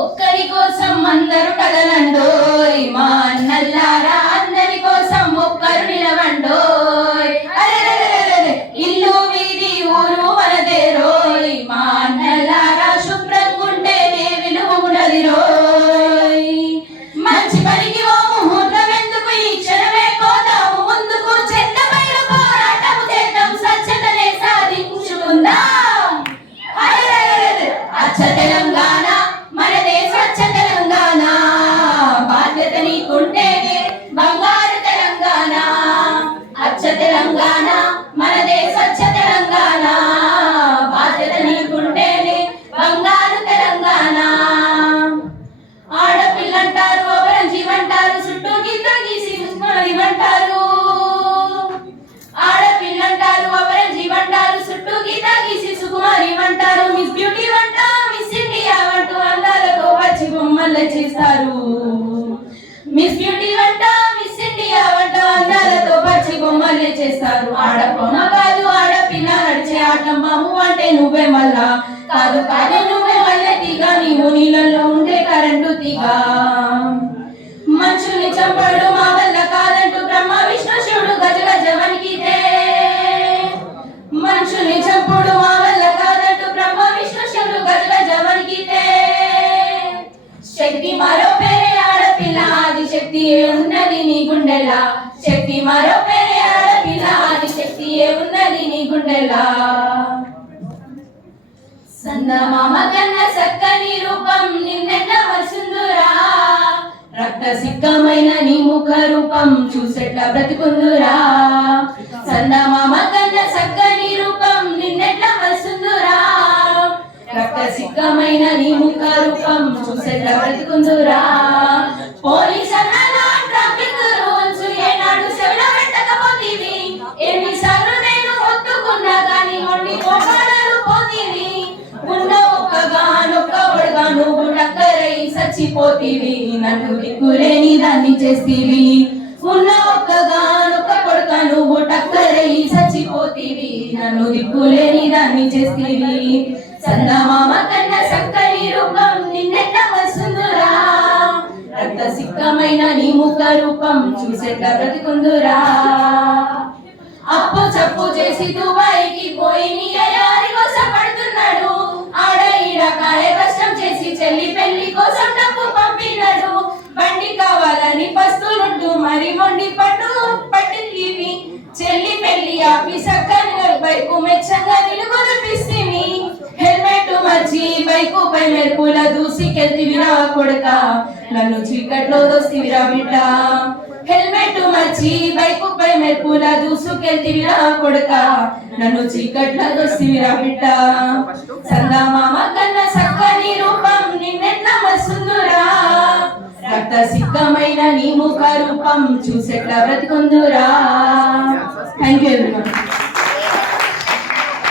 ఒక్కరి కోసం అందరూ కదలండోయ్ మా అన్నల్లారా, అందరి కోసం ఒక్కరు నిలవండోయ్. ఇల్లు వీధి ఊరు మనదే రోయ్ మా అన్నల్లారా, శుభ్రంగుంటేనే విలువ ఉన్నది రోయ్. మంచి పనికి ఓ ముహూర్తం ఎందుకు, ఈ క్షణమే పోదాము ముందుకు, చెడ్డ పైన పోరాటం చేద్దాం, స్వచ్ఛతనే సాధించుకుందాం. అచ్చ తెలంగాణ మనదే, స్వచ్ఛ తెలంగాణ, బాధ్యత నీకుంటేనే బంగారు తెలంగాణ. అచ్చ తెలంగాణ మనదే, స్వచ్ఛ తెలంగాణ, బాధ్యత నీకుంటేనే బంగారు తెలంగాణ. ఆడపిల్లంటారు, అపరంజీవంటారు, చుట్టూ గిత్త గీసి ఇవ్వంటారు. ఆడపిల్లంటారు, అపరంజీవంటారు, చుట్టూ గీత గీసి సుకుమారి అంటారు. మిస్ బ్యూటీ వంట, మిస్ ఇండియా వంటూ అందాలతో వచ్చి బొమ్మల్ని చేస్తారు. మిస్ బ్యూటీ వంట, మిస్ ఇండియా వంట అందాలతో వచ్చి బొమ్మల్ని చేస్తారు. ఆడబొమ్మ కాదు ఆడపిల్ల నడిచే ఆటమ్మాము అంటే నువ్వే మళ్ళా, కాదు కాదు నువ్వే మళ్ళీ తీగ, నీవు నీళ్ళల్లో ఉండే కరెంటు తీగ. మనుషుల్ని చంపడు మా వల్ల కాదంటూ బ్రహ్మ విష్ణు శివుడు గజ గజ వణికితే. మనుషుల్ని చంపుడు మా వల్ల కాదంటూ బ్రహ్మ విష్ణు శివుడు గజ గజ వణికితే. శక్తి మరో పేరే ఆడపిల్ల, ఆది శక్తి ఉన్నది నీ గుండెలా. శక్తి మరో పేరే ఆడపిల్ల, ఆది శక్తి ఉన్నది నీ గుండెలా. సందమామ కన్న సక్కని రూపం నిన్నెట్లా వసుందురా, రక్త సిద్ధమైన నీ ముఖ రూపం చూసెట్లా బ్రతికుందురా. సందమామ కన్న సక్కని రూపం నిన్నెట్లా వసుందురా, రక్త సిద్ధమైన నీ ముఖ రూపం చూసెట్లా బ్రతికుందురా. పోలీస్ అన్నలా ట్రాఫిక్ రూల్స్ ఏనాడు సెవెల పెట్టకపోతీవి, ఎన్నిసార్లు నేను ఒత్తుకున్నా కానీ మొండి పోగాడలు పోతీవి. ఉన్న ఒక్కగానొక్క ఒడగా నువ్వు టక్కరై చచ్చిపోతీవి, నన్ను దిక్కులేని దాన్ని చేస్తీవి. ఉన్న ఒక్కగానొక్క కొడుక నువ్వు టక్కరై చచ్చిపోతీవి, నన్ను దిక్కులేని దాన్ని చేస్తీవి. సందమామ కన్న సక్కని రూపం నిన్నెట్లా వసుందురా, రక్త సిద్ధమైన నీ ముఖ రూపం చూసెట్లా బ్రతికుందురా. అప్పు చప్పు చేసి దుబాయ్కి పోయి నీ అయ్యారి కోసం పడుతున్నాడు. ఆడ ఈడ కాయ కష్టం చేసి చెల్లి పెళ్లి కోసం డబ్బు పంపినాడు. బండి కావాలని పస్తులుంటూ మరి మొండి పట్టివి. చెల్లి పెళ్లి ఆపి సక్కని బైకు మెచ్చంగా నిలుగునిపిస్తేవి. హెల్మెట్ మర్చి బైకు పై మెరుపుల దూసికెళ్తివిరా కొడుక, నన్ను చీకట్లో దోస్తివిరా బిడ్డ. హెల్మెట్ మర్చి బైకు పై మెరుపుల దూసుకెళ్తివిరా కొడుక, నన్ను చీకట్లో దోస్తివిరా బిడ్డ. సందమామ కన్న సక్కని రూపం నిన్నెట్లా వసుందురా, రక్త సిద్ధమైన నీ ముఖ రూపం చూసెట్లా బ్రతికుందురా. Thank you everyone.